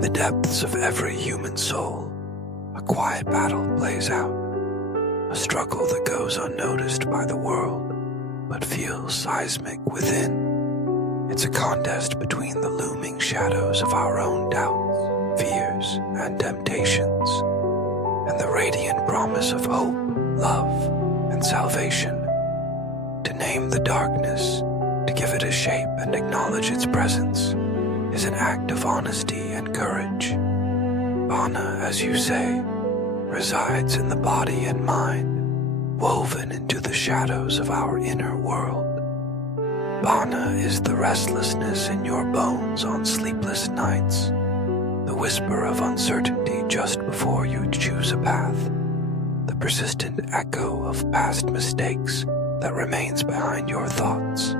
In the depths of every human soul, a quiet battle plays out, a struggle that goes unnoticed by the world, but feels seismic within. It's a contest between the looming shadows of our own doubts, fears, and temptations, and the radiant promise of hope, love, and salvation. To name the darkness, to give it a shape and acknowledge its presence, is an act of honesty and courage. Banna, as you say, resides in the body and mind, woven into the shadows of our inner world. Banna is the restlessness in your bones on sleepless nights, the whisper of uncertainty just before you choose a path, the persistent echo of past mistakes that remains behind your thoughts.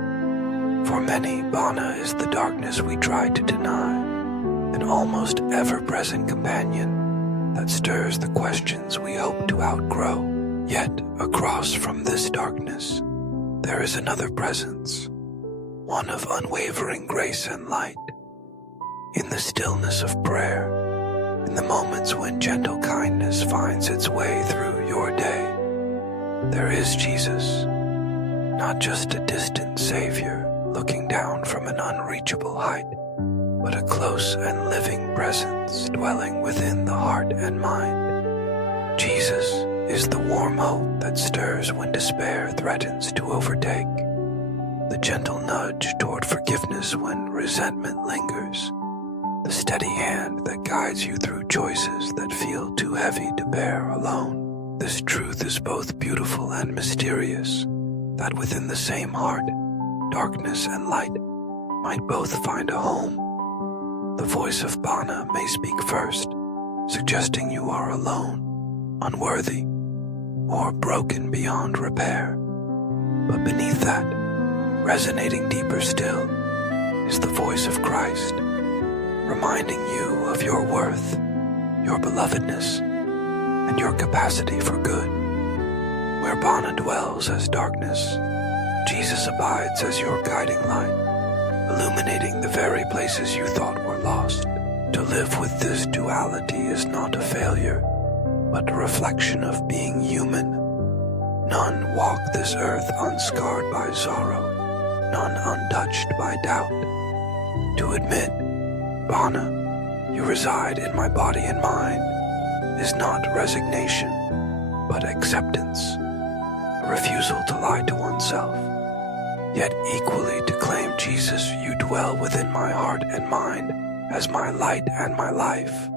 For many, Banna is the darkness we try to deny, an almost ever-present companion that stirs the questions we hope to outgrow. Yet, across from this darkness, there is another presence, one of unwavering grace and light. In the stillness of prayer, in the moments when gentle kindness finds its way through your day, there is Jesus, not just a distant Savior looking down from an unreachable height, but a close and living presence dwelling within the heart and mind. Jesus is the warm hope that stirs when despair threatens to overtake, the gentle nudge toward forgiveness when resentment lingers, the steady hand that guides you through choices that feel too heavy to bear alone. This truth is both beautiful and mysterious, that within the same heart, darkness and light might both find a home. The voice of Banna may speak first, suggesting you are alone, unworthy, or broken beyond repair. But beneath that, resonating deeper still, is the voice of Christ, reminding you of your worth, your belovedness, and your capacity for good. Where Banna dwells as darkness, Jesus abides as your guiding light, illuminating the very places you thought were lost. To live with this duality is not a failure, but a reflection of being human. None walk this earth unscarred by sorrow, none untouched by doubt. To admit, Banna, you reside in my body and mind, is not resignation, but acceptance, a refusal to lie to oneself. Yet equally to claim Jesus, you dwell within my heart and mind as my light and my life,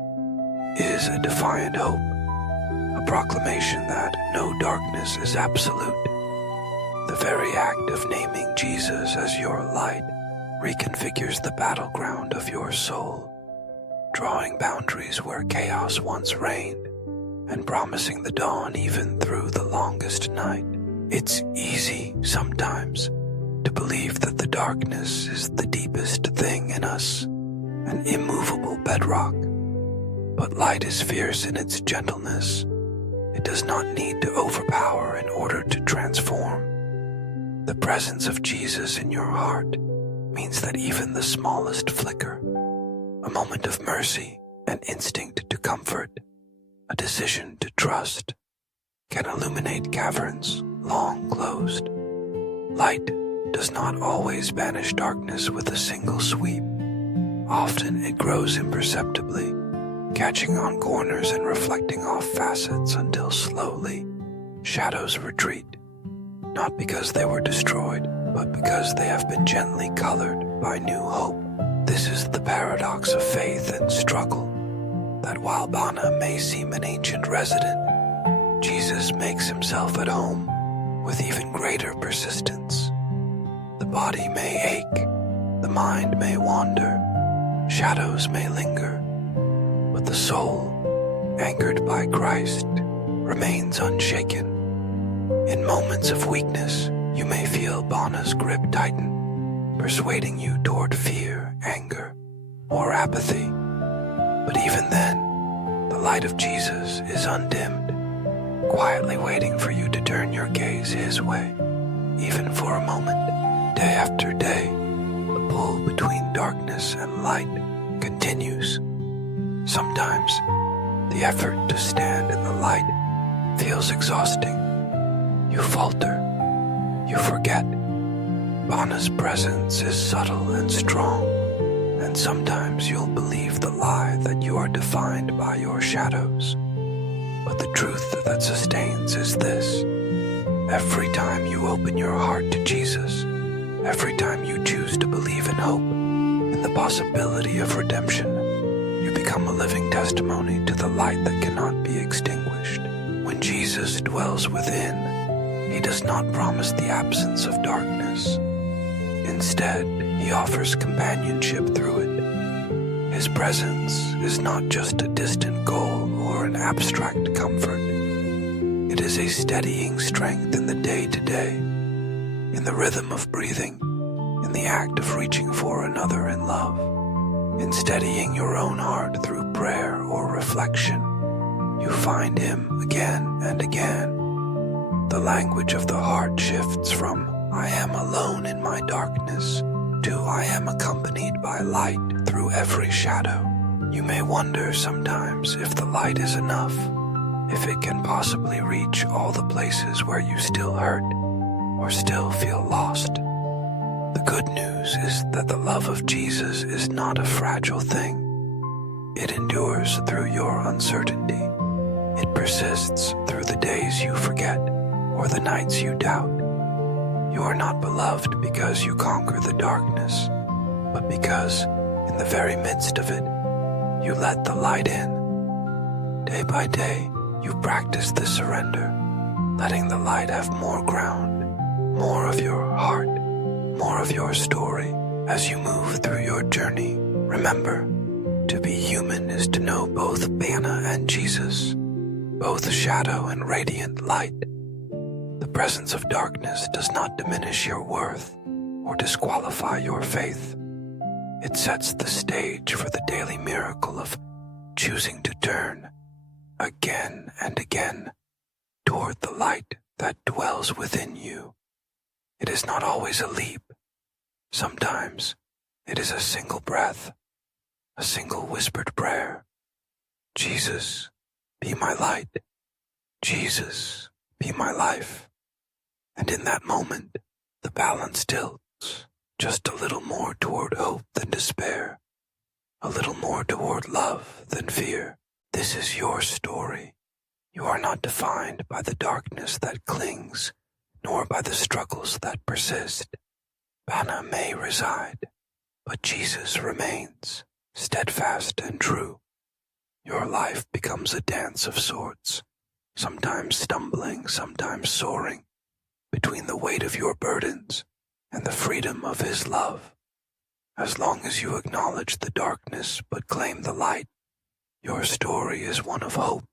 is a defiant hope, a proclamation that no darkness is absolute. The very act of naming Jesus as your light reconfigures the battleground of your soul, drawing boundaries where chaos once reigned and promising the dawn even through the longest night. It's easy sometimes to believe that the darkness is the deepest thing in us, an immovable bedrock. But light is fierce in its gentleness. It does not need to overpower in order to transform. The presence of Jesus in your heart means that even the smallest flicker, a moment of mercy, an instinct to comfort, a decision to trust, can illuminate caverns long closed. Light does not always banish darkness with a single sweep. Often it grows imperceptibly, catching on corners and reflecting off facets until slowly shadows retreat, not because they were destroyed, but because they have been gently colored by new hope. This is the paradox of faith and struggle, that while Banna may seem an ancient resident, Jesus makes himself at home with even greater persistence. The body may ache, the mind may wander, shadows may linger, but the soul, anchored by Christ, remains unshaken. In moments of weakness, you may feel Banna's grip tighten, persuading you toward fear, anger, or apathy. But even then, the light of Jesus is undimmed, quietly waiting for you to turn your gaze his way, even for a moment. Day after day, the pull between darkness and light continues, Sometimes the effort to stand in the light feels exhausting. You falter. You forget. Banna's presence is subtle and strong, and sometimes you'll believe the lie that you are defined by your shadows. But the truth that sustains is this: every time you open your heart to Jesus, every time you choose to believe in hope, in the possibility of redemption, you become a living testimony to the light that cannot be extinguished. When Jesus dwells within, he does not promise the absence of darkness. Instead, he offers companionship through it. His presence is not just a distant goal or an abstract comfort. It is a steadying strength in the day-to-day, in the rhythm of breathing, in the act of reaching for another in love, in steadying your own heart through prayer or reflection. You find him again and again. The language of the heart shifts from "I am alone in my darkness" to "I am accompanied by light through every shadow." You may wonder sometimes if the light is enough, if it can possibly reach all the places where you still hurt or still feel lost. The good news is that the love of Jesus is not a fragile thing. It endures through your uncertainty. It persists through the days you forget or the nights you doubt. You are not beloved because you conquer the darkness, but because, in the very midst of it, you let the light in. Day by day, you practice this surrender, letting the light have more ground, more of your heart, more of your story. As you move through your journey, remember, to be human is to know both Banna and Jesus, both shadow and radiant light. The presence of darkness does not diminish your worth or disqualify your faith. It sets the stage for the daily miracle of choosing to turn again and again toward the light that dwells within you. It is not always a leap. Sometimes it is a single breath, a single whispered prayer. Jesus, be my light. Jesus, be my life. And in that moment, the balance tilts just a little more toward hope than despair, a little more toward love than fear. This is your story. You are not defined by the darkness that clings, nor by the struggles that persist. Banna may reside, but Jesus remains, steadfast and true. Your life becomes a dance of sorts, sometimes stumbling, sometimes soaring, between the weight of your burdens and the freedom of his love. As long as you acknowledge the darkness but claim the light, your story is one of hope.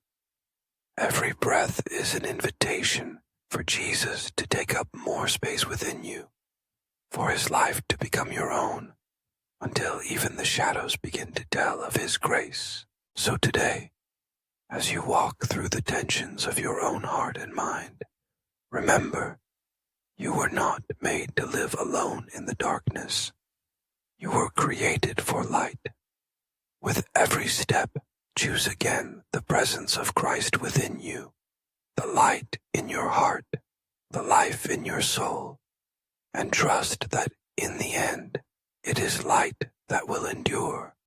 Every breath is an invitation for Jesus to take up more space within you, for his life to become your own, until even the shadows begin to tell of his grace. So today, as you walk through the tensions of your own heart and mind, remember, you were not made to live alone in the darkness. You were created for light. With every step, choose again the presence of Christ within you, the light in your heart, the life in your soul, and trust that in the end, it is light that will endure.